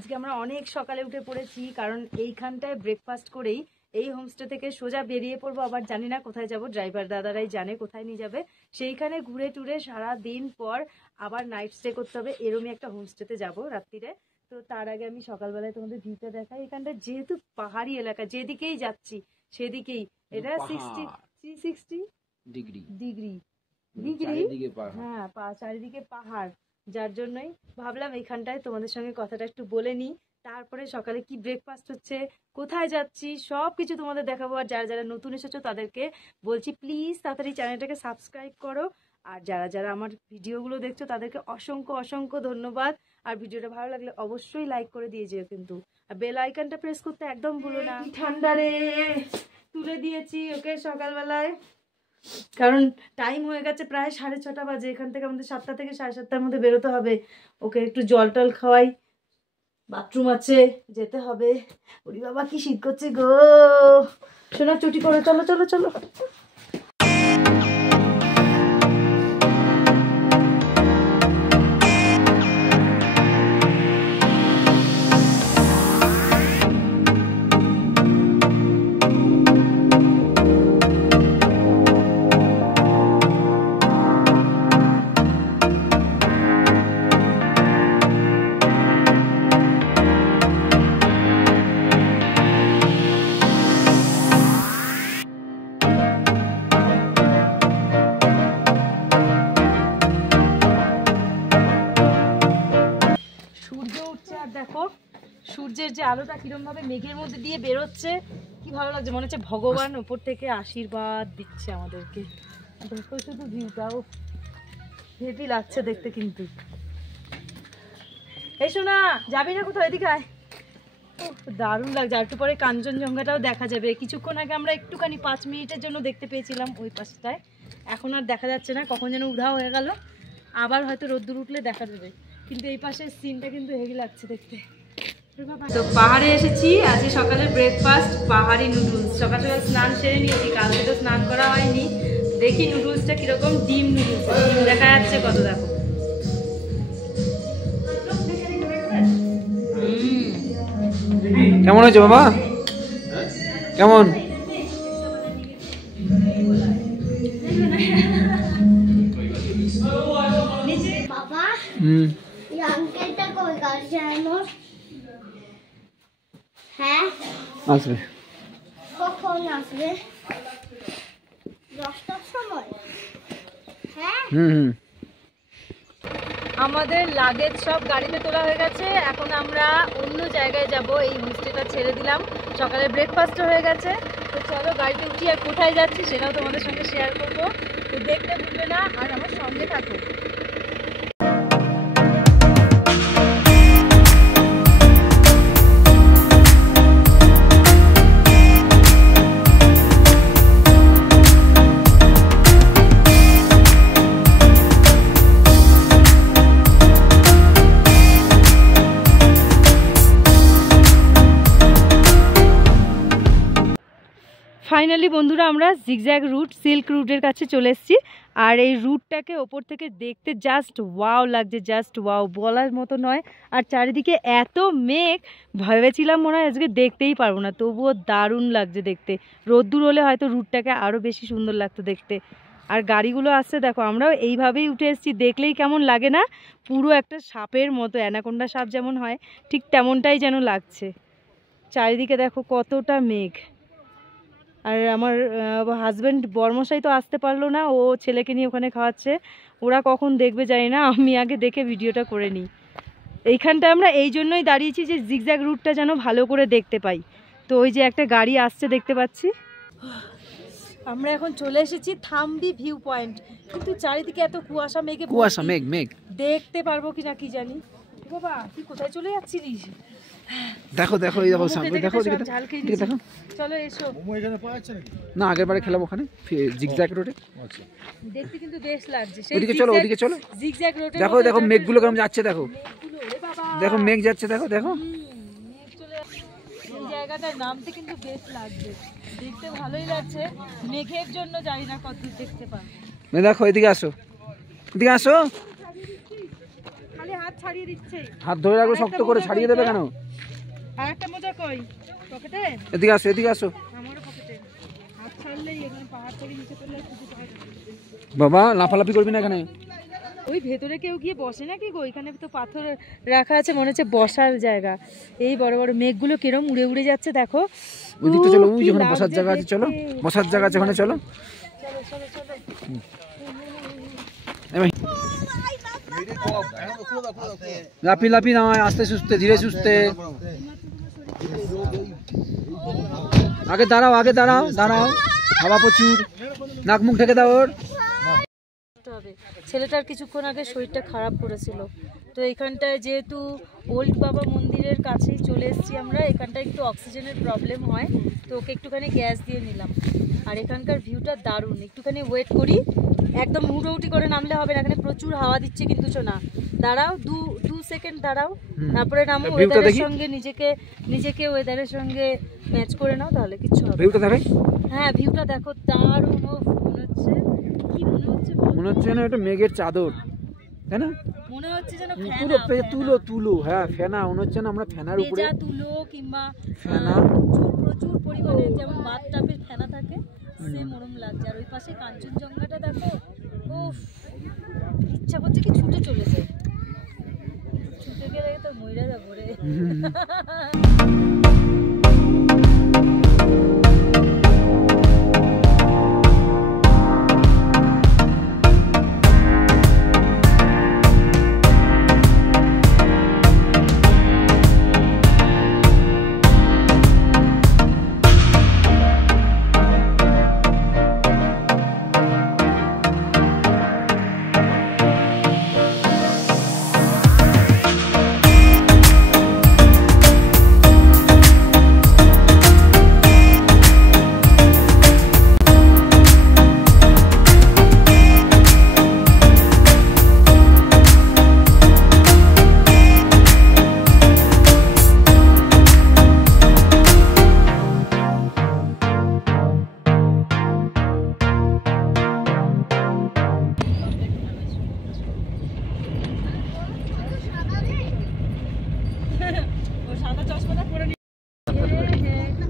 আজকে আমরা অনেক সকালে উঠে পড়েছি, কারণ এইখানটায় ব্রেকফাস্ট করেই এই হোমস্টে থেকে সোজা বেরিয়ে পড়বো। আবার জানি না কোথায় যাব, ড্রাইভার দাদারাই জানে কোথায় নিয়ে যাবে। সেইখানে ঘুরে টুরে সারা দিন পর আবার নাইট স্টে করতে হবে। এরমই একটা হোমস্টেতে যাব রাত্রিরে। তো তার আগে আমি সকালবেলায় তোমাদের ভিউটা দেখাই। এখানটা যেহেতু পাহাড়ি এলাকা, যেদিকেই যাচ্ছি সেদিকেই এটা 60 ডিগ্রি, হ্যাঁ চারিদিকে পাহাড়, যার জন্যই ভাবলাম এখানটায় তোমাদের সঙ্গে কথাটা একটু বলে নিই। তারপরে সকালে কি ব্রেকফাস্ট হচ্ছে, কোথায় যাচ্ছি, সবকিছু তোমাদের দেখাবো। আর যারা যারা নতুন এসেছো তাদেরকে বলছি প্লিজ তাড়াতাড়ি চ্যানেলটাকে সাবস্ক্রাইব করো। আর যারা যারা আমার ভিডিওগুলো দেখছো তাদেরকে অসংখ্য অসংখ্য ধন্যবাদ। আর ভিডিওটা ভালো লাগলে অবশ্যই লাইক করে দিয়ে যেও কিন্তু, আর বেল আইকনটা প্রেস করতে একদম ভুলো না। ঠান্ডা রে, তুলে দিয়েছি ওকে সকালবেলায়, কারণ টাইম হয়ে গেছে প্রায় 6:30 বাজে। এখান থেকে আমাদের 7টা থেকে 7:30-র মধ্যে বেরোতে হবে। ওকে একটু জল টল খাওয়াই, বাথরুম আছে, যেতে হবে। ওরে বাবা কি শীত করছে গো, সোনা চুটি করে চলো চলো চলো। দেখো সূর্যের যে আলোটা কিরম ভাবে মেঘের মধ্যে দিয়ে বেরোচ্ছে, কি ভালো লাগছে। মনে হচ্ছে ভগবান উপর থেকে আশীর্বাদ দিচ্ছে আমাদেরকে। দেখো শুধু ভিউটাও হেভি লাগছে দেখতে। কিন্তু এই শোনা, যাবি না কোথাও? এদিকে আয়, দারুণ লাগছে। আর একটু পরে কাঞ্চনজঙ্ঘাটাও দেখা যাবে। কিছুক্ষণ আগে আমরা একটুখানি 5 মিনিটের জন্য দেখতে পেয়েছিলাম ওই পাশটায়, এখন আর দেখা যাচ্ছে না। কখন যেন উধাও হয়ে গেল, আবার হয়তো রোদ্দুর উঠলে দেখা যাবে। কিন্তু এই পাশের সিনটা কিন্তু হেভি লাগছে দেখতে। তো পাহাড়ে এসেছি, আজকে সকালে ব্রেকফাস্ট পাহাড়ি নুডলস। সকাল সকাল স্নান সেরে নিয়েছি, কালকে তো স্নান করা হয়নি। দেখি নুডলসটা কিরকম, ডিম নুডলস দেখা যাচ্ছে কত। দেখো কেমন হয়েছে বাবা, কেমন? আসবে কখন আসবে? 10টার সময়। হ্যাঁ আমাদের লাগেজ সব গাড়িতে তোলা হয়ে গেছে। এখন আমরা অন্য জায়গায় যাব। এই হোমস্টেটা ছেড়ে দিলাম, সকালে ব্রেকফাস্টও হয়ে গেছে। তো চলো গাড়িতে উঠি, আর কোথায় যাচ্ছি সেটাও তোমাদের সঙ্গে শেয়ার করবো। তো দেখতে ভুলবে না আর আমার সঙ্গে থাকো। ফাইনালি বন্ধুরা আমরা জিগজ্যাগ রুট, সিল্ক রুটের কাছে চলে এসেছি। আর এই রুটটাকে ওপর থেকে দেখতে জাস্ট ওয়াও লাগছে, জাস্ট ওয়াও, বলার মতো নয়। আর চারিদিকে এত মেঘ, ভেবেছিলাম মনে হয় আজকে দেখতেই পারবো না, তবুও দারুণ লাগছে দেখতে। রোদ্দুর হলে হয়তো রুটটাকে আরও বেশি সুন্দর লাগতো দেখতে। আর গাড়িগুলো আসছে দেখো, আমরাও এইভাবেই উঠে এসেছি। দেখলেই কেমন লাগে না, পুরো একটা সাপের মতো, অ্যানাকোন্ডা সাপ যেমন হয় ঠিক তেমনটাই যেন লাগছে। চারিদিকে দেখো কতটা মেঘ। আর আমার হাজব্যান্ড বর্মশাই তো আসতে পারলো না, ও ছেলেকে নিয়ে ওখানে খাওয়াচ্ছে। ওরা কখন দেখবে জানি না, আমি আগে দেখে ভিডিওটা করে নিই। এইখানটা আমরা এই জন্যই দাঁড়িয়েছি যে জিগজ্যাগ রুটটা যেন ভালো করে দেখতে পাই। তো ওই যে একটা গাড়ি আসছে দেখতে পাচ্ছি। আমরা এখন চলে এসেছি থাম্বি ভিউ পয়েন্ট, কিন্তু চারিদিকে এত কুয়াশা, মেঘ দেখতে পারবো কিনা কি জানি। বাবা তুই কোথায় চলে যাচ্ছিলিস? দেখো দেখো এই দেখো সামনে, দেখো দেখো। চলো এসো। না আগের বারে খেলাম ওখানে জিগজ্যাগ রোডে। আচ্ছা দেখতে কিন্তু বেশ লাগছে। ওদিকে চলো, ওদিকে চলো। জিগজ্যাগ রোডে দেখো দেখো মেঘগুলো কেমন যাচ্ছে, দেখো দেখো মেঘ যাচ্ছে, দেখো দেখো। এই জায়গাটার নামতে কিন্তু বেশ লাগছে, দেখতে ভালোই লাগছে। মেঘের জন্য জানি না কতদূর দেখতে পাবো। দেখো এদিকে আসো, এদিকে আসো। খালি হাত ছাড়িয়ে দিচ্ছে। হাত ধরে রাখো শক্ত করে, ছাড়িয়ে দেবে কেন? আর একটা মোজা কই পকেটে? এদিকে আসো, এদিকে আসো। আমারও পকেটে। হাত ছাড়লেই এখানে পাহাড় থেকে নিচে পড়লে খুঁজে পাই না। বাবা লাফালাফি করবি না এখানে। ওই ভেতরে কেউ গিয়ে বসে নাকি গো? এখানে তো পাথর রাখা আছে, মনে হচ্ছে বসার জায়গা। এই বড় বড় মেঘগুলো কিরম উড়ে উড়ে যাচ্ছে দেখো। ওই দিকটা চলো, ওই যেখানে বসার জায়গা আছে, চলো বসার জায়গা আছে ওখানে চলো। চলো চলো চলো। লাফি লাফি নামায়, আস্তে সুস্তে, ধীরে সুস্তে। আগে দাঁড়াও, আগে দাঁড়াও, দাঁড়াও। হাওয়া প্রচুর, নাক মুখ ঢেকে দাও ওর। ছেলেটার কিছুক্ষণ আগে শরীরটা খারাপ করেছিল, তো এখানটায় যেহেতু ওল্ড বাবা মন্দিরের কাছেই চলে এসেছি আমরা, এখানটায় একটু অক্সিজেনের প্রবলেম হয়, তো ওকে একটুখানি গ্যাস দিয়ে নিলাম। আর এখানকার ভিউটা দারুণ। একটুখানি ওয়েট করি, একদম হুটোহুটি করে নামলে হবে না, এখানে প্রচুর হাওয়া দিচ্ছে কিন্তু না। দাঁড়াও, দু সেকেন্ড দাঁড়াও, তারপরে নামো। ওয়েদারের সঙ্গে নিজেকে ওয়েদারের সঙ্গে ম্যাচ করে নাও, তাহলে কিচ্ছু হবে। ভিউটা দেখাই। হ্যাঁ ভিউটা দেখো, দারুণ। মনে হচ্ছে কি, মনে হচ্ছে না এটা মেঘের চাদর, তাই না? মনে হচ্ছে যেন তুলো তুলো, হ্যাঁ ফেনা, মনে হচ্ছে না আমরা ফেনার উপরে তুলো কিংবা ফেনা, প্রচুর পরিমাণে যেমন বাদ টাপের ফেনা থাকে, সে মরম লাগছে। আর ওই পাশে কাঞ্চনজঙ্ঘাটা দেখো, উফ, ইচ্ছা করছে কি ছুটে চলে যায়। ছুটে গেলে তো মইরা যাবো রে।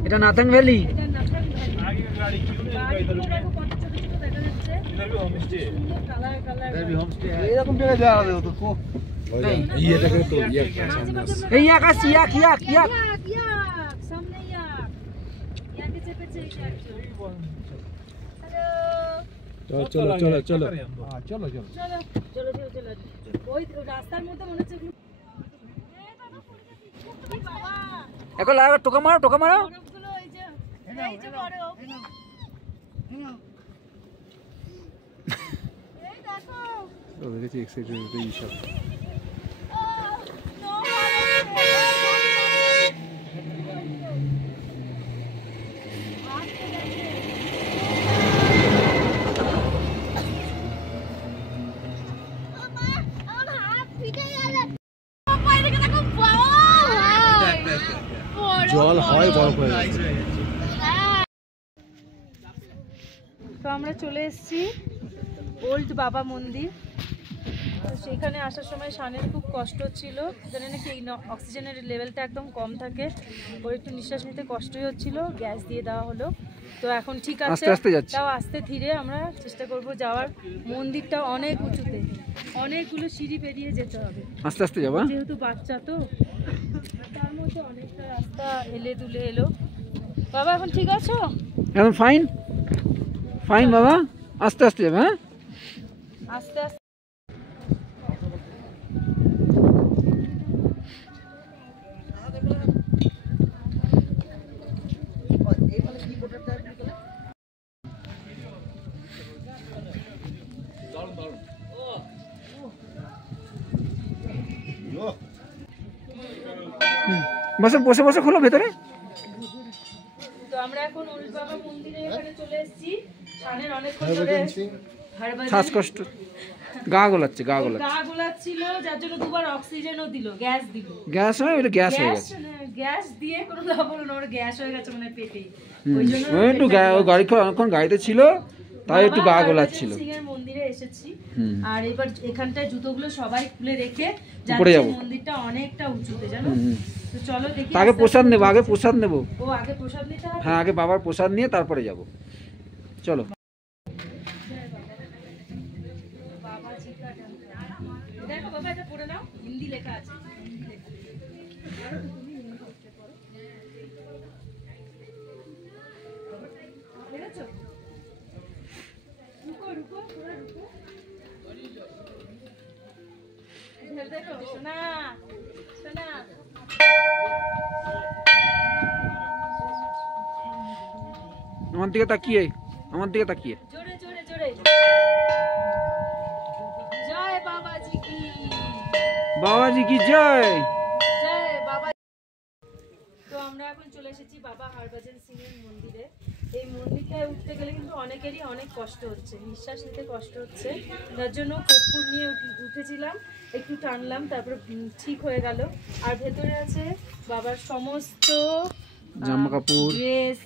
এটা নাথাং ভ্যালি। এরকম জায়গায় যাওয়া যাবে তো ইয়েটাকে তো এই আকাশ ইয়াক ইয়াক ইয়াক। সামনে ইয়াকে চেপেছে। চলো চলো চলো চলো চলো চলো চলো চলো। ওই রাস্তার মধ্যে মনে হচ্ছে এখন লাগবে, টোকা মারো, টোকা মারো। বরফগুলো, এই যে বরফ। এই দেখো, দেখেছি এক্সাইটেড এই সব। জল হয় বরফ হয়ে গেছে। তো আমরা চলে এসেছি ওল্ড বাবা মন্দির। তো সেখানে আসার সময় শানের খুব কষ্ট হচ্ছিল, জানি নাকি অক্সিজেনের লেভেলটা একদম কম থাকে, ওর একটু নিঃশ্বাস নিতে কষ্টই হচ্ছিল, গ্যাস দিয়ে দেওয়া হলো। তো এখন ঠিক আছে, আস্তে আস্তে যাচ্ছি। তাও আস্তে ধীরে আমরা চেষ্টা করব যাওয়ার। মন্দিরটা অনেক উঁচুতে, অনেকগুলো সিঁড়ি পেরিয়ে যেতে হবে, আস্তে আস্তে যাবা। যেহেতু বাচ্চা তো, তার মধ্যে অনেকটা রাস্তা হেলে দুলে এলো। বাবা এখন ঠিক আছো? এখন ফাইন ফাইন বাবা, আস্তে আস্তে যাবে। হ্যাঁ আস্তে আস্তে। বসে বসে বসে খোলো ভেতরে। তো আমরা এখন ওল্ড বাবা মন্দিরে এখানে চলে এসেছি। শানের অনেকক্ষণ ধরে শ্বাসকষ্ট, গা গোলাচ্ছে, গা গোলাচ্ছে, গা গোলাচ্ছিল, যার জন্য দুবার অক্সিজেনও দিল, গ্যাস দিল। গ্যাস হয়, এটা গ্যাস হয়ে গেছে। গ্যাস দিয়ে কোনো লাভ হলো না, ওর গ্যাস হয়ে গেছে মানে পেটে। ওই জন্য একটু গাড়ি অনেকক্ষণ গাড়িতে ছিল, তাই একটু গা গোলাচ্ছিল। সিং এর মন্দিরে এসেছি। হুম। আর এবার এখানটায় জুতোগুলো সবাই খুলে রেখে উপরে যাচ্ছি, যাবো। মন্দিরটা অনেকটা উঁচুতে জানো। হুম। তো চলো দেখি। আগে আস্তে প্রসাদ আস্তে নেবো, আগে যাচ্ছি। প্রসাদ নেবো। ও আগে প্রসাদ নিতে হবে। হ্যাঁ, আগে বাবার প্রসাদ নিয়ে তারপরে যাব। চলো। দেখো বাবা, এটা পড়ে নাও, হিন্দি লেখা আছে। দেখেছো? রুকো রুকো, থোড়া রুকো। इधर देखो, सोना सोना। আমার দিকে তাকিয়ে, আমার দিকে তাকিয়ে। जोड़े जोड़े जोड़े। जय बाबा जी की। বাবাজি কি জয়। জয় বাবা। তো আমরা এখন চলে এসেছি বাবা হরভজন সিং এর মন্দিরে। এই মন্দিরটায় উঠতে গেলে কিন্তু অনেকেরই অনেক কষ্ট হচ্ছে, নিঃশ্বাস নিতে কষ্ট হচ্ছে। তার জন্য কর্পূর নিয়ে উঠেছিলাম, একটু টানলাম, তারপর ঠিক হয়ে গেল। আর ভেতরে আছে বাবার সমস্ত জামা কাপড়, ড্রেস,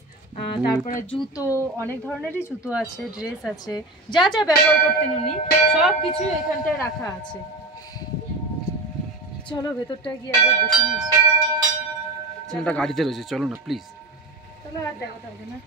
তারপরে জুতো, অনেক ধরনেরই জুতো আছে, ড্রেস আছে, যা যা ব্যবহার করতেন উনি সব কিছু এখানটায় রাখা আছে। চলো ভেতরটায় গিয়ে একবার দেখে নিয়ে আসি। ছেলেটা গাড়িতে রয়েছে, চলো না প্লিজ। চলো আর দেখাতে হবে না।